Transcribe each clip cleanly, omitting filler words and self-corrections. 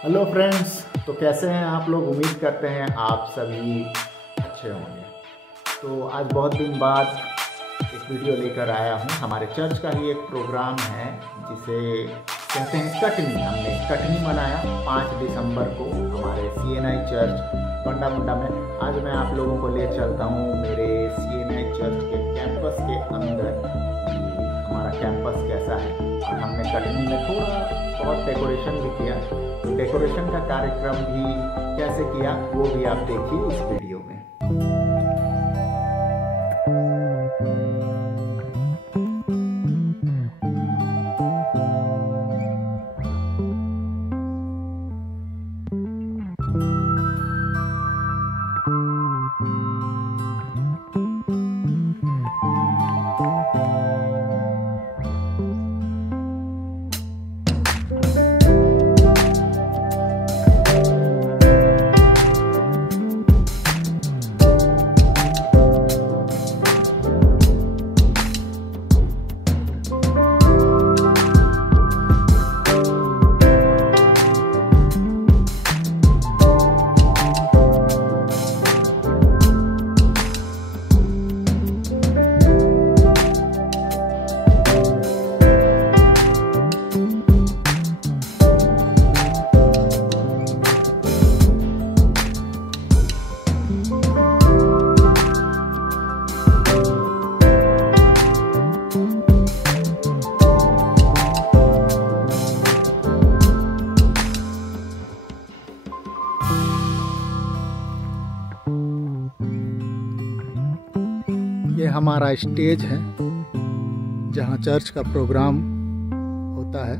Hello friends, तो कैसे हैं आप लोग। उम्मीद करते हैं आप सभी अच्छे होंगे। तो आज बहुत दिन बाद एक वीडियो लेकर आया हूं। हमारे चर्च का ही एक प्रोग्राम है जिसे कहते हैं कटनी। हमने कटनी मनाया 5 दिसंबर को हमारे CNI चर्च बंडा मुंडा में। आज मैं आप लोगों को ले चलता हूं मेरे CNI चर्च के कैंपस के अंदर। हमारा कैंपस कैसा है, और हमने कटनी में थोड़ा बहुत डेकोरेशन भी किया। तो डेकोरेशन का कार्यक्रम भी कैसे किया वो भी आप देखिए इस वीडियो में। ये हमारा स्टेज है जहाँ चर्च का प्रोग्राम होता है।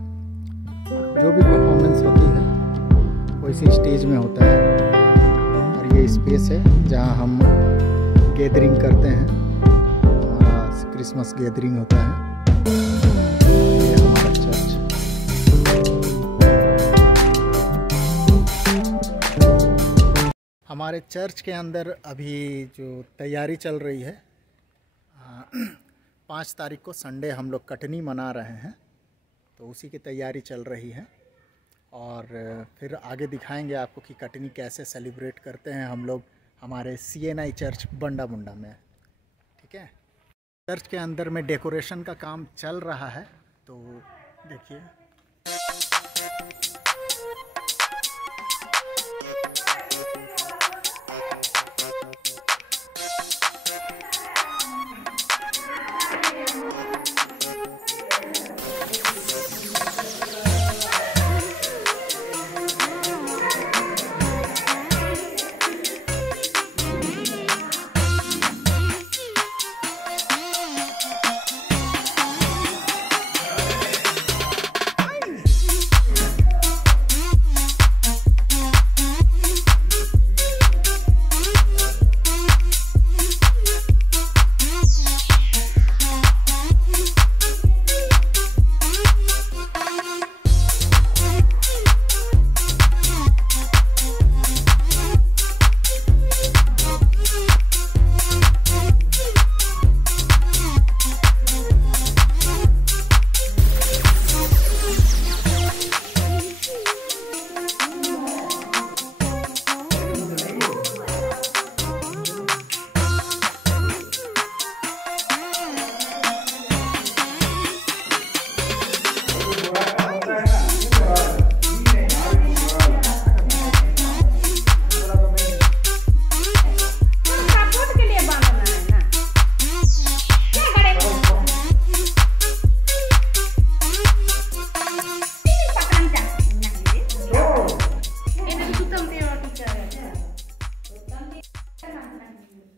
जो भी परफॉर्मेंस होती है वो इसी स्टेज में होता है। और ये स्पेस है जहाँ हम गैदरिंग करते हैं। हमारा क्रिसमस गैदरिंग होता है। ये हमारा चर्च। हमारे चर्च के अंदर अभी जो तैयारी चल रही है, 5 तारीख को संडे हम लोग कटनी मना रहे हैं, तो उसी की तैयारी चल रही है। और फिर आगे दिखाएंगे आपको कि कटनी कैसे सेलिब्रेट करते हैं हम लोग हमारे CNI चर्च बंडा मुंडा में। ठीक है, चर्च के अंदर में डेकोरेशन का काम चल रहा है, तो देखिए।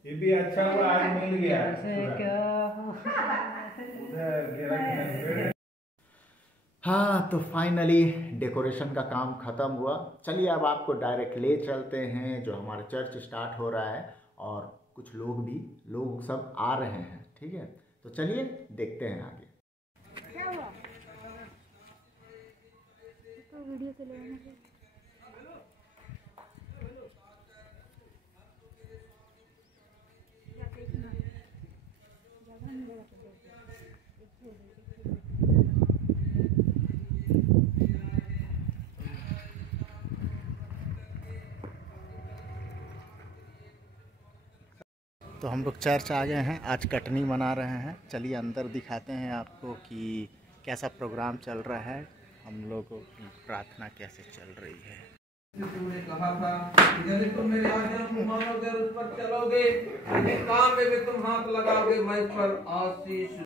ये भी अच्छा हुआ आज मिल गया। हाँ, तो फाइनली डेकोरेशन का काम ख़त्म हुआ। चलिए अब आपको डायरेक्ट ले चलते हैं जो हमारा चर्च स्टार्ट हो रहा है, और कुछ लोग सब आ रहे हैं। ठीक है, तो चलिए देखते हैं आगे। क्या हुआ? तो वीडियो से ले तो हम लोग चर्च आ गए हैं, आज कटनी मना रहे हैं। चलिए अंदर दिखाते हैं आपको कि कैसा प्रोग्राम चल रहा है, हम लोग प्रार्थना कैसे चल रही है। तुमने कहा था यदि तुम मेरे आज्ञा को मानोगे और उस पर चलोगे, काम में भी तुम हाथ लगाओगे, मैं इस पर आशीष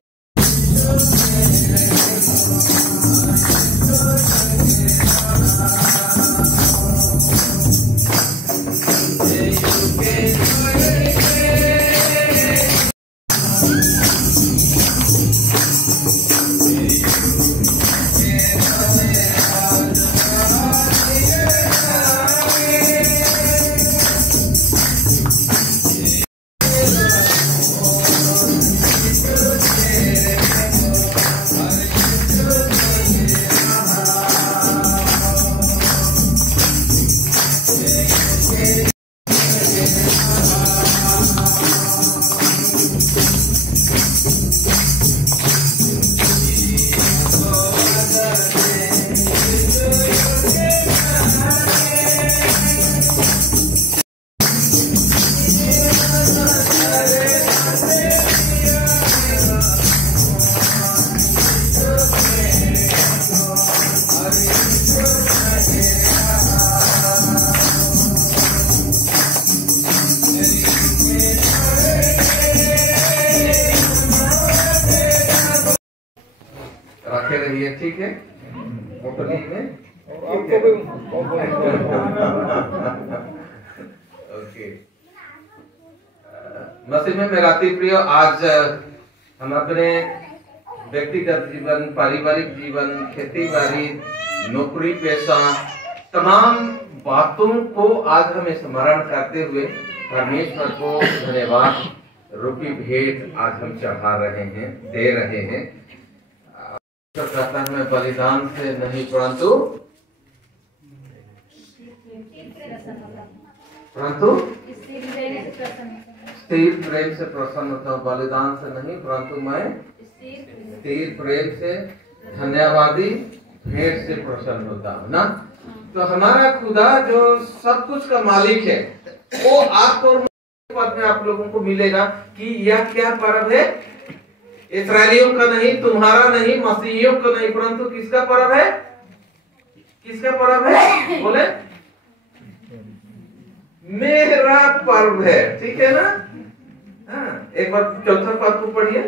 रखे रहिए, ठीक है। होटली में आपको भी ओके। मसीह में मेरा प्रिय, आज हम अपने व्यक्तिगत जीवन, पारिवारिक जीवन, खेती बाड़ी, नौकरी पेशा, तमाम बातों को आज हम स्मरण करते हुए परमेश्वर को धन्यवाद रूपी भेंट आज हम चढ़ा रहे हैं, दे रहे हैं। कहता है मैं बलिदान से नहीं परंतु स्थिर प्रेम से प्रसन्न होता हूँ। बलिदान से नहीं परंतु मैं स्थिर प्रेम से धन्यवादी भेंट से प्रसन्न होता हूँ ना। तो हमारा खुदा जो सब कुछ का मालिक है, वो आपको पद में आप लोगों को मिलेगा कि यह क्या पर्व है। इस्राएलियों का नहीं, तुम्हारा नहीं, मसीहियों का नहीं, परंतु किसका पर्व है? किसका पर्व है? बोले मेरा पर्व है, ठीक है ना। हाँ, एक बार चौथा पद को पढ़िए,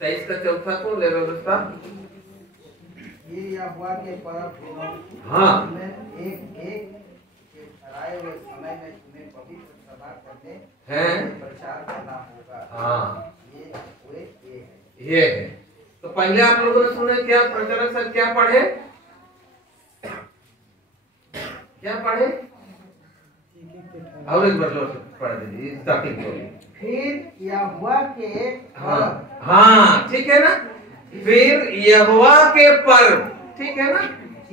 23 का चौथा को ले व्यवस्था। ये यहोवा के पर्व हाँ, एक एक के ठहराए हुए समय में तुम्हें पवित्र सभा करने हैं, प्रचार करना होगा। हाँ, ये है। तो पहले आप लोगों ने सुने क्या प्रचारक सर क्या पढ़े? क्या पढ़े? और एक बार जोर से पढ़ दीजिए, स्टार्टिंग को। फिर यहोवा के हाँ हाँ, ठीक है ना। फिर यहोवा के पर्व, ठीक है ना,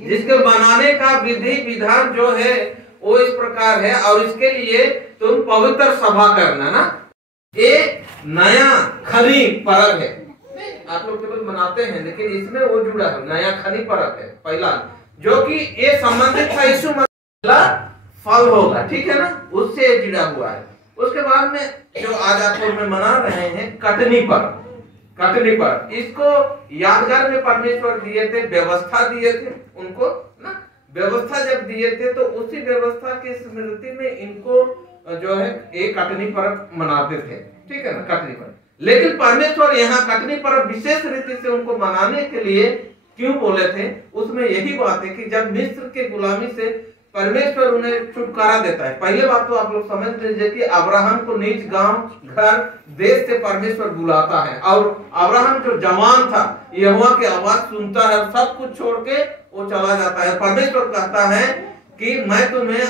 जिसके बनाने का विधि विधान जो है वो इस प्रकार है, और इसके लिए तुम पवित्र सभा करना ना। एक नया खनी पर्व है, आप लोग केवल मनाते हैं, लेकिन इसमें वो जुड़ा है, नया खनी पर्व है पहला, जो कि ये संबंधित था यीशु मसीह का फल होगा, ठीक है ना, उससे जुड़ा हुआ है। उसके बाद में जो आज आप लोग में मना रहे हैं कटनी पर्व, कटनी पर्व, इसको यादगार में परमेश्वर दिए थे, व्यवस्था दिए थे उनको ना। व्यवस्था जब दिए थे तो उसी व्यवस्था की स्मृति में इनको जो है एक कटनी पर्व मनाते थे, ठीक है ना, कटनी पर्व। लेकिन परमेश्वर यहाँ कटनी पर्व विशेष रीति से उनको मनाने के लिए क्यों बोले थे, उसमें यही बात है कि जब मिस्र के गुलामी से परमेश्वर उन्हें छुटकारा देता है। पहले बात तो आप लोग समझ लीजिए कि अब्राहम को निज गांव, घर, देश से परमेश्वर बुलाता है, और अब्राहम जो जवान था यहोवा की आवाज सुनता है, सब कुछ छोड़ के वो चला जाता है। परमेश्वर कहता है कि मैं तुम्हें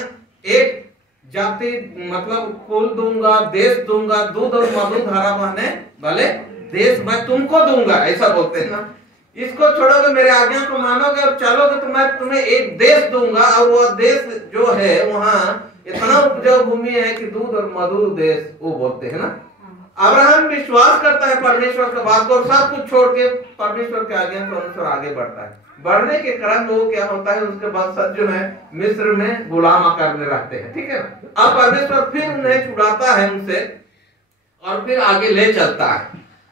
एक जाति मतलब कुल दूंगा, देश दूंगा, दूध और मधु धारा बहने वाले देश मैं तुमको दूंगा, ऐसा बोलते हैं ना। इसको छोड़ोगे, मेरे आज्ञा को मानोगे और चलोगे तो मैं तुम्हें एक देश दूंगा, और वह देश जो है वहाँ इतना उपजाऊ भूमि है कि दूध और मधु देश वो बोलते हैं ना। अब्राहम विश्वास करता है परमेश्वर के बात को और सब कुछ छोड़ के परमेश्वर के आगे अनुसार आगे बढ़ता है। बढ़ने के क्रम में वो क्या होता है, उसके वंशज जो है मिस्र में गुलाम आकार में रहते हैं, ठीक है ना। अब परमेश्वर फिर उन्हें छुड़ाता है उनसे और फिर आगे ले चलता है।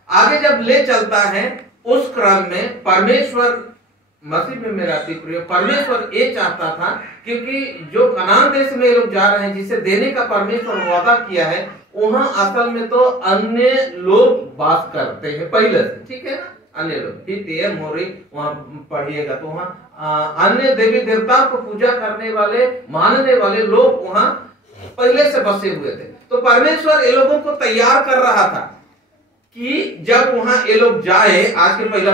आगे जब ले चलता है उस क्रम में परमेश्वर मसीह में मेरा प्रिय, परमेश्वर ये चाहता था क्योंकि जो कनान देश में लोग जा रहे हैं जिसे देने का परमेश्वर वादा किया है, वहां असल में तो अन्य लोग वास करते हैं पहले से, ठीक है ना। अन्य लोग मोरी वहां पढ़िएगा तो वहां अन्य देवी देवताओं को पूजा करने वाले मानने वाले लोग वहां पहले से बसे हुए थे। तो परमेश्वर ये लोगों को तैयार कर रहा था कि जब वहां ये लोग जाए, आज के पहला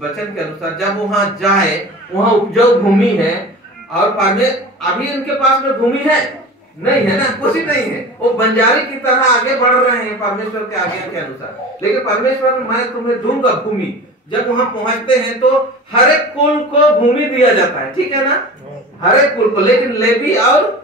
वचन के अनुसार जब वहां जाए, वहां उपजाऊ भूमि है और अभी उनके पास में भूमि है नहीं है ना, कुछ ही नहीं है, वो बंजारी की तरह आगे बढ़ रहे हैं परमेश्वर के आज्ञा के अनुसार। लेकिन परमेश्वर मैं तुम्हें दूंगा भूमि। जब वहां पहुंचते हैं तो हर एक कुल को भूमि दिया जाता है, ठीक है ना, हर एक कुल को। लेकिन लेवी और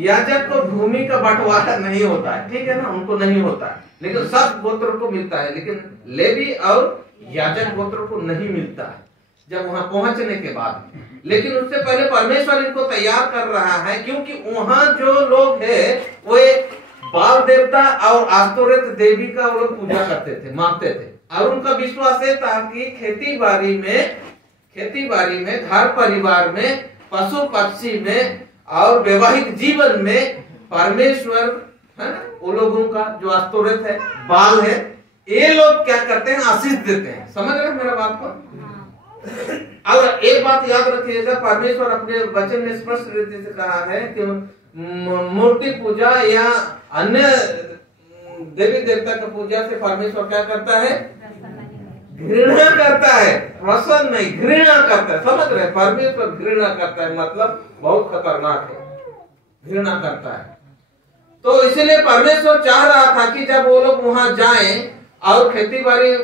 याजक को भूमि का बंटवारा नहीं होता है, ठीक है ना, उनको नहीं होता है। लेकिन सब गोत्र को मिलता है, लेकिन लेवी और याजक गोत्र को नहीं मिलता है जब वहां पहुंचने के बाद। लेकिन उससे पहले परमेश्वर इनको तैयार कर रहा है क्योंकि वहां जो लोग हैं वो एक बाल देवता और आस्तोरेत देवी का वो लोग पूजा करते थे, मानते थे। और उनका विश्वास है था कि खेती बाड़ी में घर परिवार में पशु पक्षी में और वैवाहिक जीवन में परमेश्वर है ना, वो लोगों का जो आस्तोरेत है, बाल है, ये लोग क्या करते हैं, आशीष देते हैं। समझ रहे हैं मेरा बात को। अगर एक बात याद रखिएगा, परमेश्वर अपने वचन में स्पष्ट रीति से कहा है कि मूर्ति पूजा या अन्य देवी देवता की पूजा से परमेश्वर क्या करता है, घृणा करता है, प्रसन्न नहीं, घृणा करता है। समझ रहे, परमेश्वर घृणा करता है, मतलब बहुत खतरनाक है, घृणा करता है। तो इसीलिए परमेश्वर चाह रहा था कि जब वो लोग वहां जाएं और खेती बाड़ी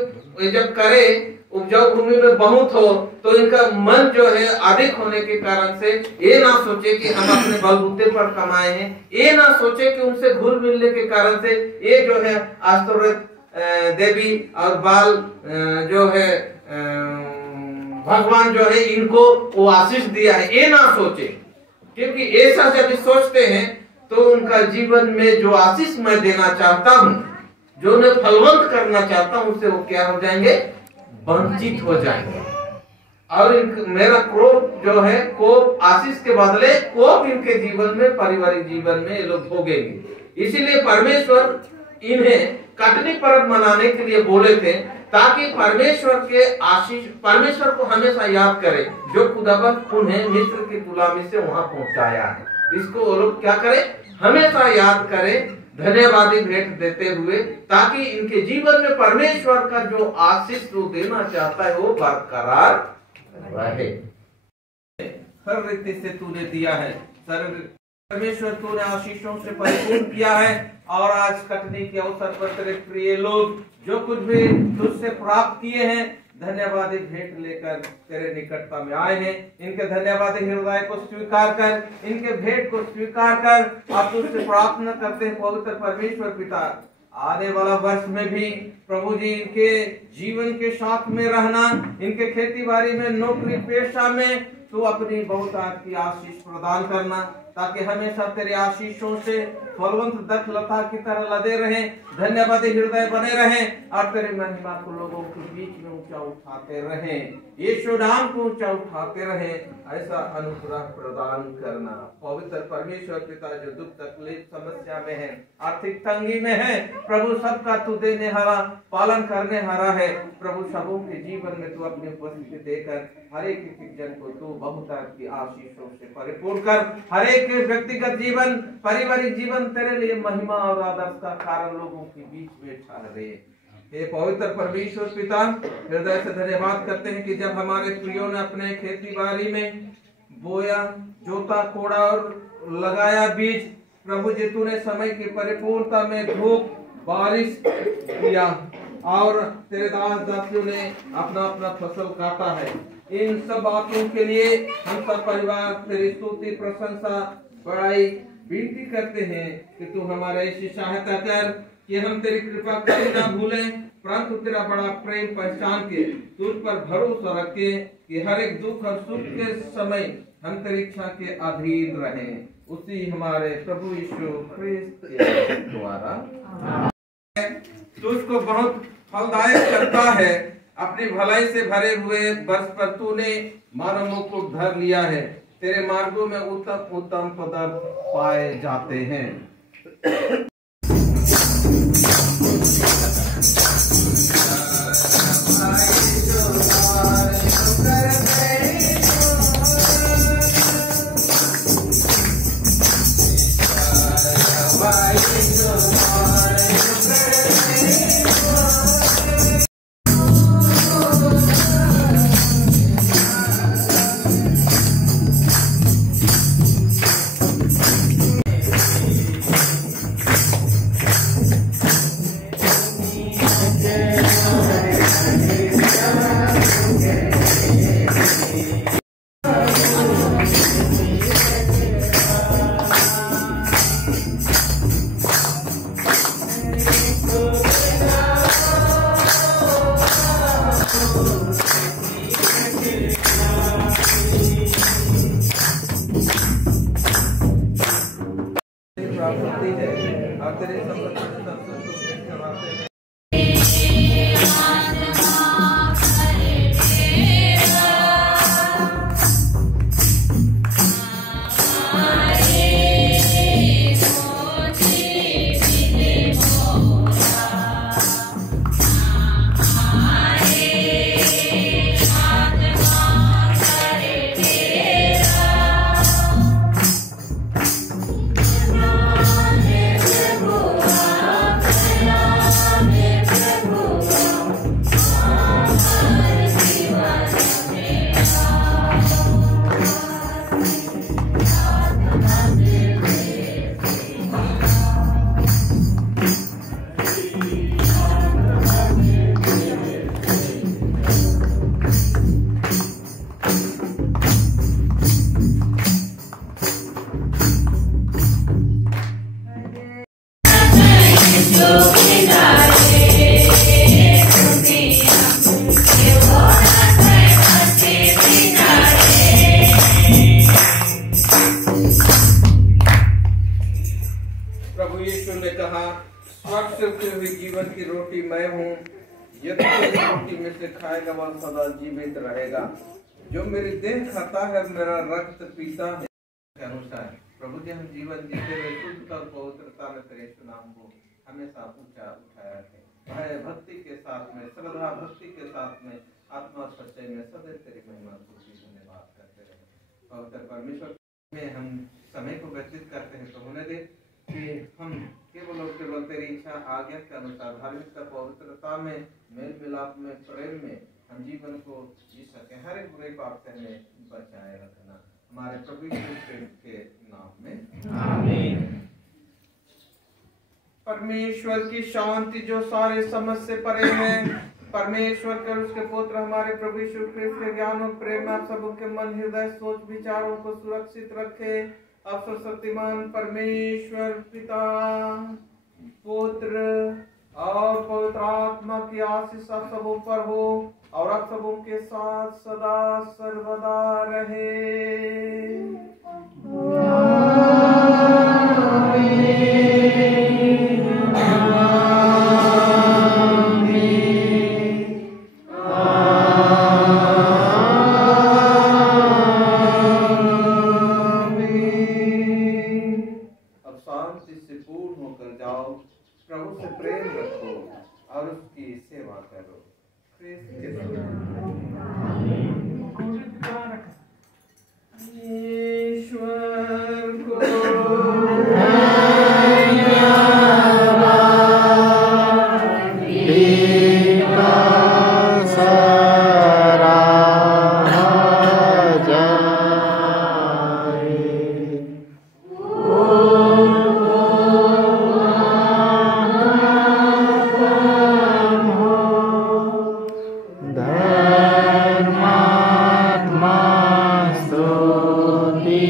जब करें, उपजाऊ भूमि में बहुत हो, तो इनका मन जो है अधिक होने के कारण से ये ना सोचे कि हम अपने बलबूते पर कमाए हैं, ये ना सोचे कि उनसे घुल मिलने के कारण से ये जो है आस्तोरेत देवी और बाल जो है भगवान जो है इनको वो आशीष दिया है, ये ना सोचे। क्योंकि ऐसा जब सोचते हैं तो उनका जीवन में जो आशीष मैं देना चाहता हूँ, जो उन्हें फलवंत करना चाहता हूँ, उससे वो क्या हो जाएंगे, वंचित हो जाएंगे। और मेरा क्रोध जो है, कोप आशीष के बदले कोप इनके जीवन में, पारिवारिक जीवन में ये लोग भोगेंगे। इसीलिए परमेश्वर इन्हें कटनी पर्व मनाने के लिए बोले थे ताकि परमेश्वर के आशीष, परमेश्वर को हमेशा याद करें जो खुदाबंद उन्हें मिस्र की गुलामी से वहां पहुंचाया है। इसको वो लोग क्या करें, हमेशा याद करें, धन्यवादी भेंट देते हुए, ताकि इनके जीवन में परमेश्वर का जो आशीष जो देना चाहता है वो बरकरार रहे। हर रीति से तूने दिया है परमेश्वर, तूने आशीषों से परिपूर्ण किया है। और आज कटनी के अवसर पर तेरे प्रिय लोग जो कुछ भी तुझसे प्राप्त किए हैं, धन्यवादी भेंट लेकर तेरे निकटता में आए हैं। इनके धन्यवादी हृदय को स्वीकार कर, इनके भेंट को स्वीकार कर आप तुझसे प्रार्थना करते हैं पवित्र परमेश्वर पिता, आने वाला वर्ष में भी प्रभु जी इनके जीवन के साथ में रहना, इनके खेती बाड़ी में, नौकरी पेशा में तू अपनी बहुतायत की आशीष प्रदान करना, ताकि हमेशा तेरे आशीषों से फलवंत दक्षलता की तरह लदे रहें, धन्यवादी हृदय बने रहें और तेरे महिमा को लोगों के बीच में ऊंचा उठाते रहें, यीशु नाम को ऊंचा उठाते रहें। ऐसा अनुग्रह प्रदान करना पवित्र परमेश्वर पिता, जो दुख तकलीफ समस्या में है, आर्थिक तंगी में है, प्रभु सबका तू देने हारा, पालन करने हारा है। प्रभु सबों के जीवन में तू अपनी उपस्थिति देकर हर एक जन को तू बहुतायत की आशीषों से परिपूर्ण कर, हर एक व्यक्तिगत जीवन, पारिवारिक जीवन तेरे लिए महिमा और आदर्श का कारण लोगों के बीच में ठहरे। हे पवित्र परमेश्वर पिता, हृदय से धन्यवाद करते हैं कि जब हमारे प्रियों ने अपने खेती बाड़ी में बोया, जोता, कोड़ा और लगाया बीज, प्रभु जी तूने समय की परिपूर्णता में धूप बारिश किया और तेरे दास दासियों ने अपना अपना फसल काटा है। इन सब बातों के लिए हम सब परिवार तेरी स्तुति, प्रशंसा, बड़ाई, विनती करते हैं कि तू हमारा ऐसी सहायता कर कि हम तेरी कृपा कभी ना भूलें, परंतु तेरा बड़ा प्रेम पहचान के तुझ पर भरोसा रखे कि हर एक दुख और सुख के समय हम तेरी इच्छा के अधीन रहें। उसी हमारे प्रभु यीशु ख्रिस्त के द्वारा तुझको बहुत फलदायक करता है। अपनी भलाई से भरे हुए वर्ष पर तूने मानव मुकुट धर लिया है। तेरे मार्गों में उत्तम उत्तम पदार्थ पाए जाते हैं। जीवन की रोटी मैं हूँ, यदि कोई रोटी में से खाएगा वह सदा जीवित रहेगा। जो मेरी देह खाता है मेरा रक्त पीता है। के अनुसार प्रभु जी हम जीवन जीते हुए शुद्ध और पवित्रता में तेरे नाम को हमेशा ऊंचा उठाया रखें। भय भक्ति के साथ में, श्रद्धा भक्ति के साथ में, आत्मा सच्चाई में सदैव तेरी महिमा स्तुति धन्यवाद करते रहे। पवित्र परमेश्वर में हम समय को व्यतीत करते हैं तो होने दे कि हम केवल और केवल तेरी इच्छा आज्ञा के अनुसार धार्मिकता पवित्रता में, मेल मिलाप में, प्रेम में हम जीवन को जी सके। हर एक बुरे पाप से हमें बचाए रखना हमारे प्रभु यीशु के नाम में आमीन। परमेश्वर की शांति जो सारे समझ से परे है, परमेश्वर के उसके पुत्र हमारे प्रभु यीशु ख्रिस्त के ज्ञान और प्रेम आप सब के मन, हृदय, सोच, विचारों को सुरक्षित रखे। अब सर्वशक्तिमान परमेश्वर पिता, पुत्र और पवित्र आत्मा की आशीष आप सबों पर हो और आप सबों के साथ सदा सर्वदा रहे। प्रभु से प्रेम रखो और उसकी सेवा करो। ईश्वर को धर्मात्मा स्तुति।